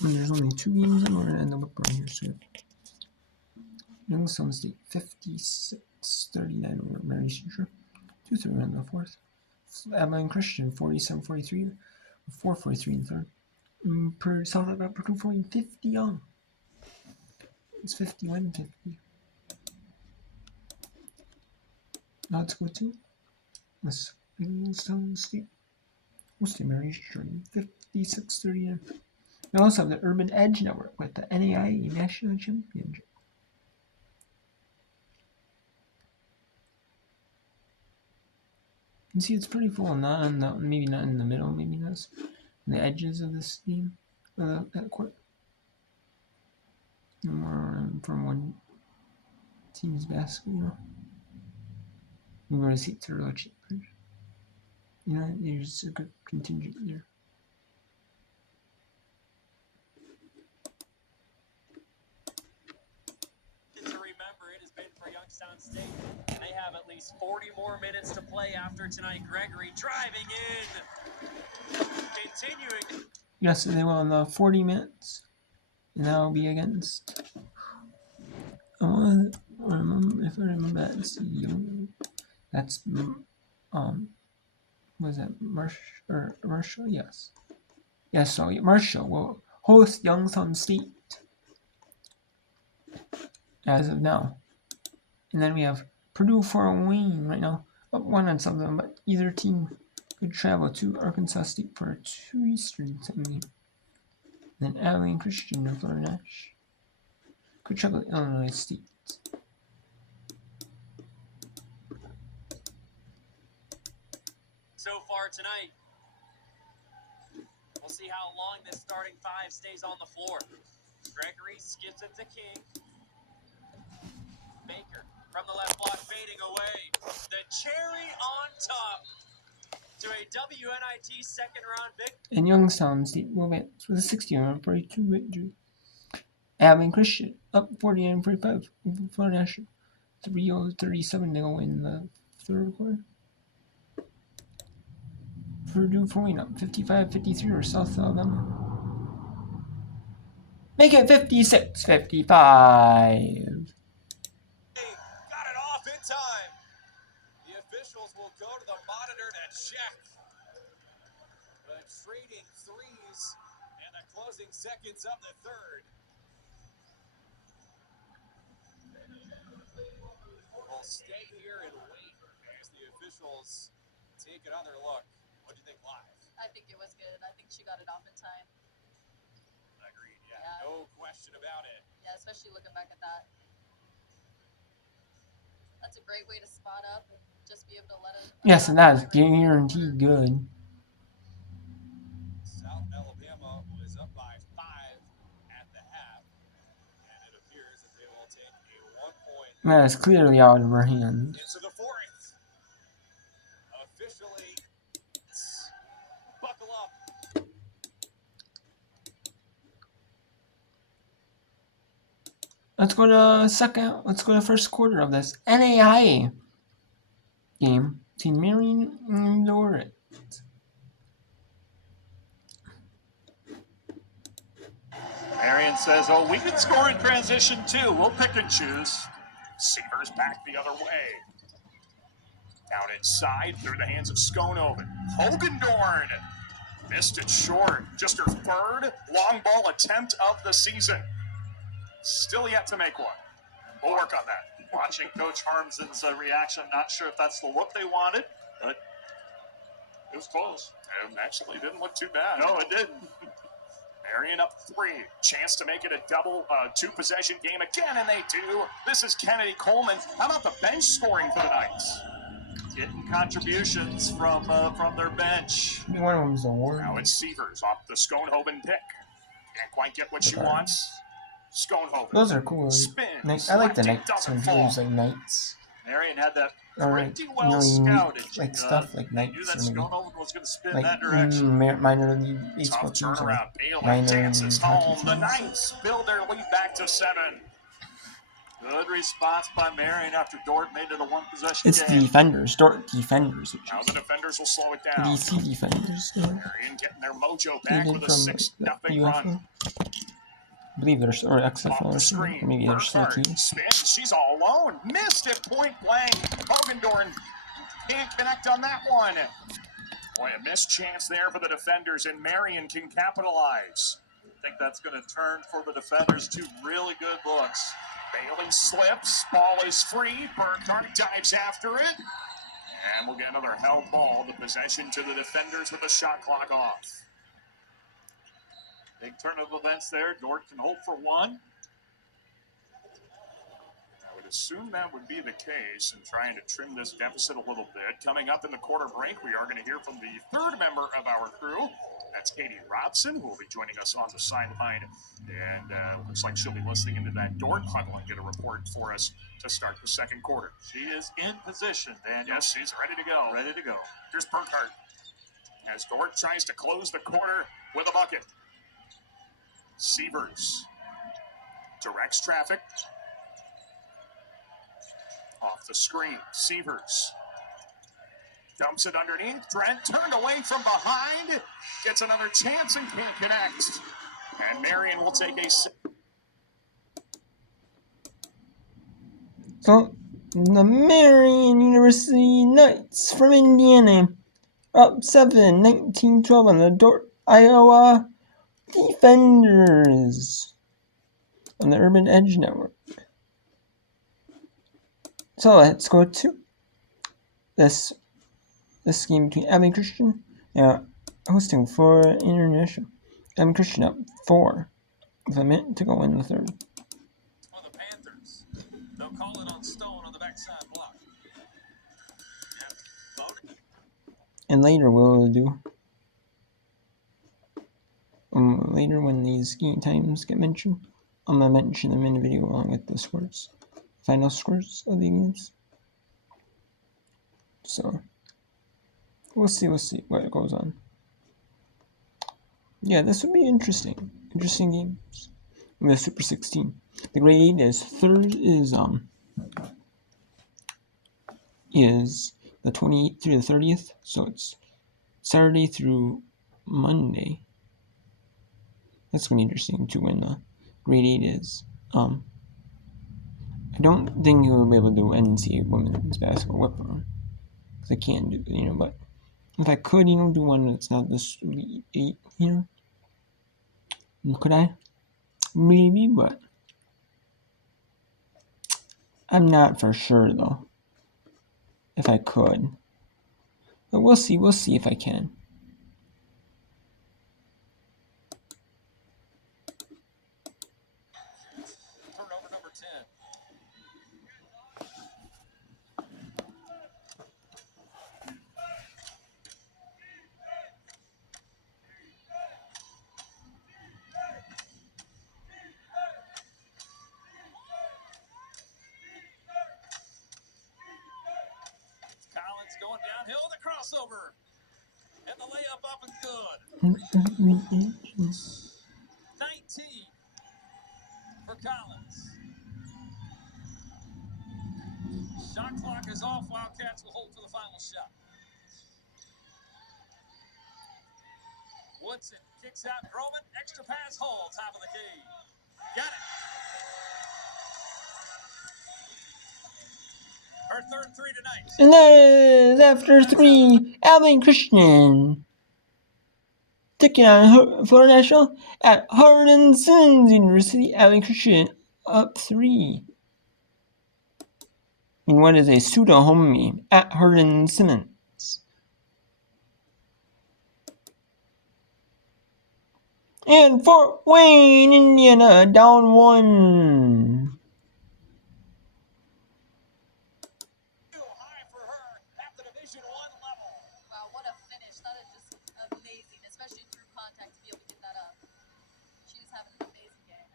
And there's only 2 games, and we're going to end up right here. So Youngstown State 56-39 over Mary Teacher. 2-3 in the fourth. Abilene Christian 47-43, 4-43 in third. Per South Alabama Purdue 50 on. It's 51-50. Now let's go to this Youngstown State. Hosting Mary Teacher 56-39. We also have the Urban Edge Network with the NAIA National Championship. You can see it's pretty full, not on the, maybe not in the middle, maybe that's the edges of this game, that court. More from one team's basket, you know. We're going to see it's a real cheap. You know, there's a good contingent there. Youngstown State. They have at least 40 more minutes to play after tonight. Gregory driving in. Continuing. Yes, they will in the 40 minutes. And that will be against. If I remember that's was that Marshall? Yes. Yes, so Marshall will host Youngstown State as of now. And then we have Purdue Fort Wayne right now, up 1 on something, but either team could travel to Arkansas State for a 2 Eastern game. Then Abilene Christian and Florida Nash could travel to Illinois State. So far tonight, we'll see how long this starting 5 stays on the floor. Gregory skips it to King. Baker from the left block fading away. The cherry on top to a WNIT second round victory. And Youngstown State will win with a 61-42 victory. Abilene Christian up 49-45 over Florida National. 3:37 to go in the third quarter. Purdue Fort Wayne up 55-53 over South Alabama. Make it 56-55. Time. The officials will go to the monitor to check. But trading threes and the closing seconds of the third. We'll stay here and wait as the officials take another look. What do you think live? I think it was good. I think she got it off in time. Agreed, yeah. No question about it. Yeah, especially looking back at that. That's a great way to spot up and just be able to let it. Yes, and that is guaranteed good. South Alabama was up by 5 at the half, and it appears that they will take a 1-point. That is clearly out of our hands. Into the fourth. Officially, buckle up. Let's go to first quarter of this NAIA game between Marion and Lawrence. Marion says, oh, we can score in transition too. We'll pick and choose. Seavers back the other way. Down inside through the hands of Schoenhoven. Hogendorn missed it short. Just her third long ball attempt of the season. Still yet to make one. We'll work on that. Watching Coach Harmsen's reaction, not sure if that's the look they wanted, but it was close. It actually didn't look too bad. No, it didn't. Marion up 3. Chance to make it a double 2-possession game again, and they do. This is Kennedy Coleman. How about the bench scoring for the Knights? Getting contributions from their bench. One of them is a war. Now it's Seavers off the Schoenhoven pick. Can't quite get what she wants. Schoenhoven. Those are cool. I like the Knights when people use like Knights. Marion had that Or pretty well scouted. Like stuff like Knights. Knew that Schoenhoven was going to spin like that direction. minor league baseball Tough teams. turnaround. Baylor Minor dances league hockey home. The teams. Knights build their lead back to 7. Good response by Marion after Dort made it a one-possession It's game. the defenders, Dort defenders, which Now is the defenders will slow it down. DC defenders. Marion getting their mojo back Dated with a from 6-0 the run. UFO. I believe they're or Off XFL the or something, screen, or maybe they're still Burkhart team. spins. She's all alone. Missed it point blank. Hogendorn can't connect on that one. Boy, a missed chance there for the defenders, and Marion can capitalize. I think that's going to turn for the defenders. Two really good looks. Bailey slips. Ball is free. Burkhart dives after it. And we'll get another held ball. The possession to the defenders with the shot clock off. Big turn of events there. Dort can hold for one. I would assume that would be the case, and trying to trim this deficit a little bit. Coming up in the quarter break, we are going to hear from the third member of our crew. That's Katie Robson, who will be joining us on the sideline. And looks like she'll be listening into that Dort huddle and get a report for us to start the second quarter. She is in position, Daniel. Yes, she's ready to go. Ready to go. Here's Burkhart as Dort tries to close the quarter with a bucket. Sievers directs traffic. Off the screen, Sievers dumps it underneath. Trent turned away from behind. Gets another chance and can't connect. And Marion will take a... So, the Marion University Knights from Indiana up 7, 19-12 on the Dort, Iowa Defenders on the Urban Edge Network. So let's go to this game between Abilene Christian hosting for International. Abilene Christian up 4 with a minute to go in the third. For the Panthers, they'll call it on Stone on the backside block. And later we'll do later when these game times get mentioned, I'm gonna mention them in the video along with the scores, final scores of the games. So we'll see what goes on. Yeah, this would be interesting games. The Super 16. The grade 8 is the 28th through the 30th, so it's Saturday through Monday. That's gonna be interesting to when the grade 8 is. I don't think we'll be able to do NCAA women's basketball whip around, because I can't do it, but if I could, do one that's not this 8, could I? Maybe, but I'm not for sure though. If I could, but we'll see if I can. Turnover number 10. Collins going downhill, the crossover. And the layup up and good. 19 for Collins. Shot clock is off. Wildcats will hold for the final shot. Woodson kicks out Groman. Extra pass, Hall, top of the key. Got it. Her third three tonight. And that is after 3, Abilene Christian taking on Florida National at Hardin-Simmons University. Abilene Christian up 3. In what is a pseudo home game at Hardin-Simmons. And Fort Wayne, Indiana, down 1. High for her at the Division I level. Wow, what a finish. That is just amazing, especially through contact to be able to get that up. She's having an amazing game.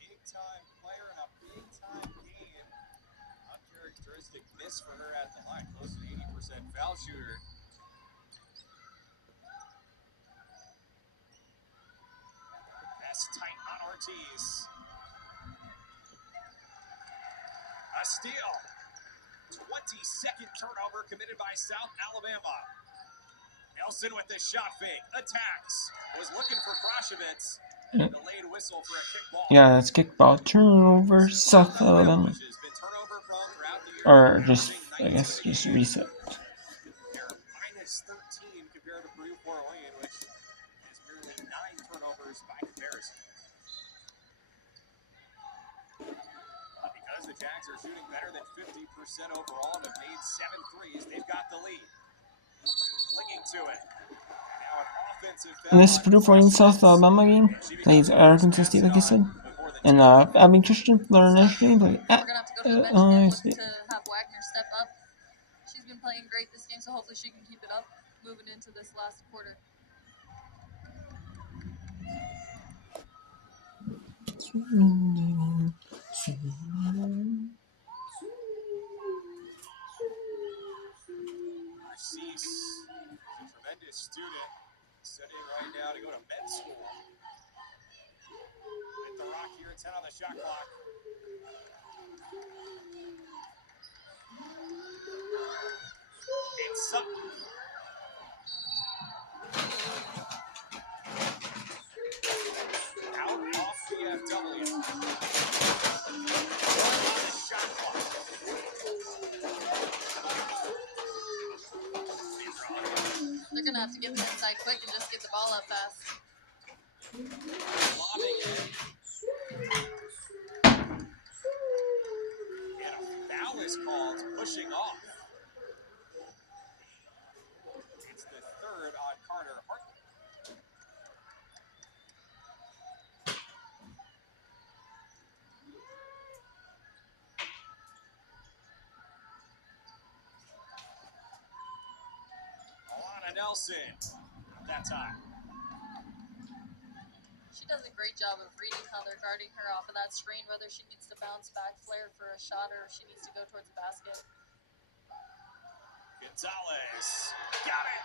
Big-time player in a big-time game. Uncharacteristic miss for her at the line. Close to 80% foul shooter. Press tight on Ortiz. A steal. 22nd turnover committed by South Alabama. Nelson with the shot fake. Attacks. Was looking for Krashovitz. Delayed whistle for a kickball. Yeah, it's kickball turnover, South Alabama. Which has been turnover prone throughout the year. Or just, I guess, just reset. They're minus 13 compared to Purdue Fort Wayne, which is merely 9 turnovers by comparison. Because the Jags are shooting better than 50% overall and have made 7 threes, they've got the lead. Clinging to it. Now an offensive foul. And this Purdue Fort Wayne South Alabama game plays Arkansas State, like I said. And I mean, Christian for national game play at We're gonna have to go to the bench again, look State. to have Wagner step up. She's been playing great this game, so hopefully she can keep it up moving into this last quarter. Cease, a tremendous student, studying right now to go to med school. Hit the rock here, 10 on the shot clock. It's Sutton. Out off BFW. One on the shot clock. They're gonna have to get the inside quick and just get the ball up fast. Lobbing it. And a foul is called, pushing off. It's the third on Carter Hartley. Alana Nelson at that time. She does a great job of reading how they're guarding her off of that screen, whether she needs to bounce back, flare for a shot, or if she needs to go towards the basket. Gonzalez got it.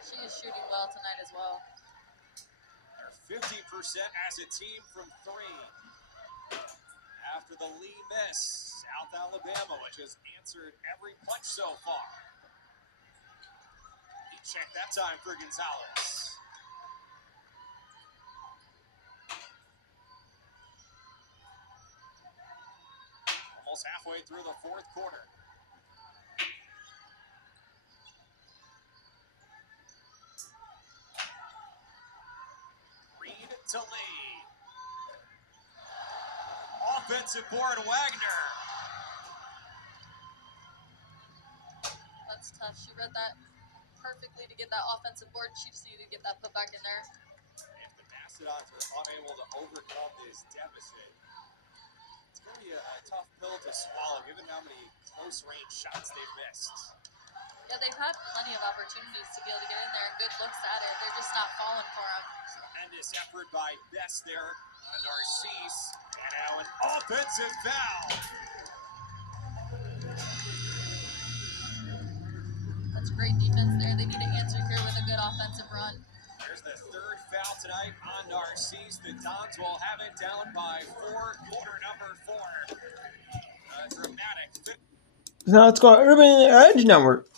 She is shooting well tonight as well. They're 50% as a team from 3. After the Lee miss, South Alabama, which has answered every punch so far. He checked that time for Gonzalez. Almost halfway through the 4th quarter. Reed to Lee. Offensive board, Wagner. That's tough. She read that perfectly to get that offensive board. She just needed to get that put back in there. If the Mastodons are unable to overcome this deficit, it's going to be a tough pill to swallow given how many close-range shots they've missed. Yeah, they've had plenty of opportunities to be able to get in there and good looks at it. They're just not falling for them. Tremendous effort by Best there on Narcisse. And now an offensive foul. That's great defense there. They need to answer here with a good offensive run. There's the 3rd foul tonight on Narcisse. The Dons will have it down by 4, quarter number 4. Dramatic. Now let's go Urban Edge Network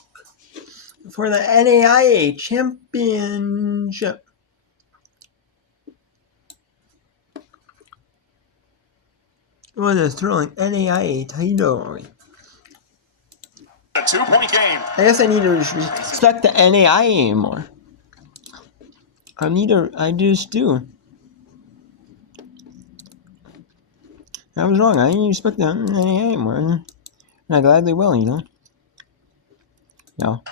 for the NAIA Championship. What a thrilling NAIA title. A 2-point game. I guess I need to respect the NAIA more. I just do. I was wrong. I need to respect the NAIA more. And I gladly will, you know. No.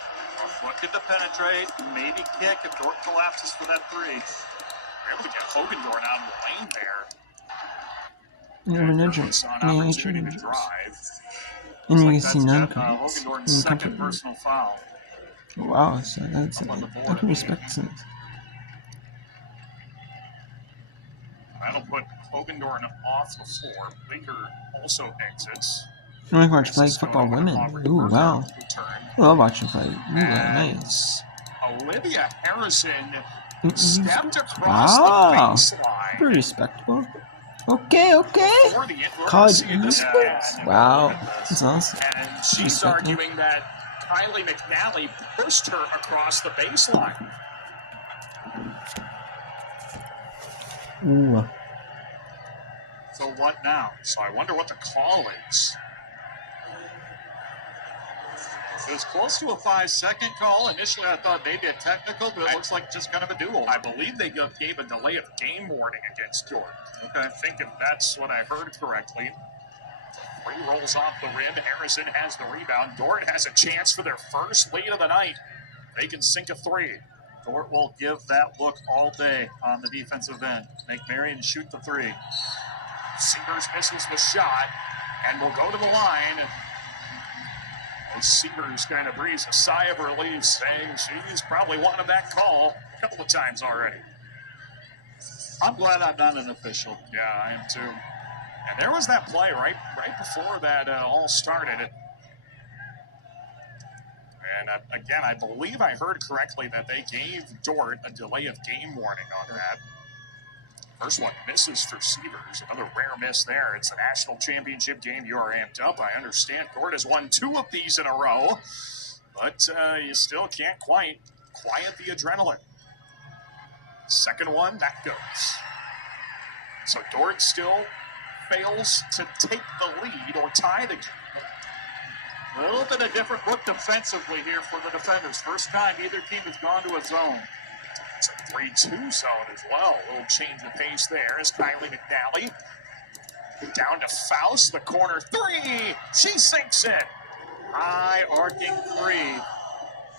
Looking to penetrate, maybe kick if Dort collapses for that 3. We're able to get Hogendorn out of the lane there. Urban Edge Saw an opportunity to drive. And you can Looks see like none that's been Hogendorn's second personal foul. Wow, so that's I can respect it. That'll put Hogendorn off the floor. Baker also exits. I like watching flag football women. Ooh, wow. I love watching flag. Ooh, nice. Olivia Harrison Stepped across the Wow. baseline. Pretty respectable. Okay. Before the end, we're gonna College see it this esports? again. Wow. Look at this. That's awesome. And she's Respect me. arguing that Kylie McNally pushed her across the baseline. Ooh. So what now? So I wonder what the call is. It was close to a 5-second call. Initially, I thought maybe a technical, but it looks like just kind of a duel. I believe they gave a delay of game warning against Dort. Okay, I think if that's what I heard correctly. Three rolls off the rim. Harrison has the rebound. Dort has a chance for their first lead of the night. They can sink a three. Dort will give that look all day on the defensive end. Make Marion shoot the three. Severs misses the shot and will go to the line. As Severs kind of breathes a sigh of relief, saying she's probably wanted that call a couple of times already. I'm glad I'm not an official. Yeah, I am too. And there was that play right before that all started. And again, I believe I heard correctly that they gave Dort a delay of game warning on that. First one misses for Severs. Another rare miss there. It's a national championship game. You are amped up. I understand Dort has won 2 of these in a row. But you still can't quite quiet the adrenaline. Second one, that goes. So Dort still fails to take the lead or tie the game. A little bit of different look defensively here for the defenders. First time either team has gone to a zone. It's a 3-2 zone as well. A little change of pace there as Kylie McNally down to Faust, the corner three. She sinks it. High arcing three.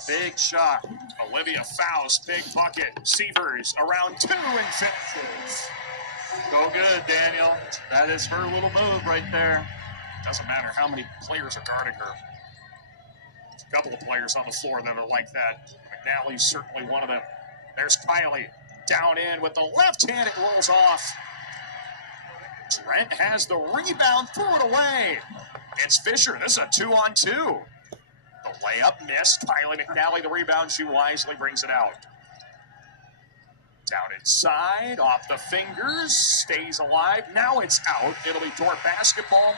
Big shot. Olivia Faust, big bucket. Severs around 2 and finishes. Go good, Daniel. That is her little move right there. Doesn't matter how many players are guarding her. There's a couple of players on the floor that are like that. McNally's certainly one of them. There's Kylie down in with the left hand. It rolls off. Trent has the rebound, threw it away. It's Fisher. This is a 2-on-2. The layup missed. Kylie McNally, the rebound. She wisely brings it out. Down inside, off the fingers, stays alive. Now it's out. It'll be Dort basketball.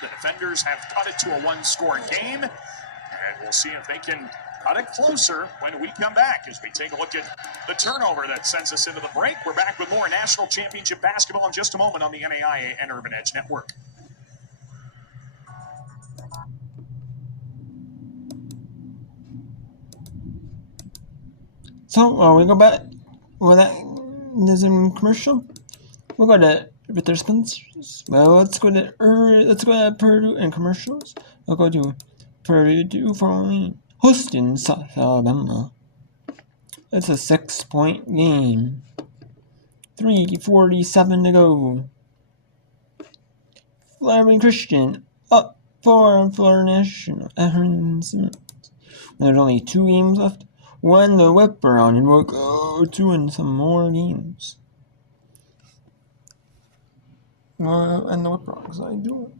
The defenders have cut it to a 1-score game. And we'll see if they can cut it closer when we come back as we take a look at the turnover that sends us into the break. We're back with more national championship basketball in just a moment on the NAIA and Urban Edge Network. So we go back. Well, that is in commercial. We'll go to with their sponsors. Well, let's go to Purdue and commercials. We'll go to Purdue for hosting South Alabama. It's a 6-point game. 3:47 to go. Florida Christian up for Florida National. When there's only 2 games left, win the whip around and we'll go to win some more games. And the whip around, because I do.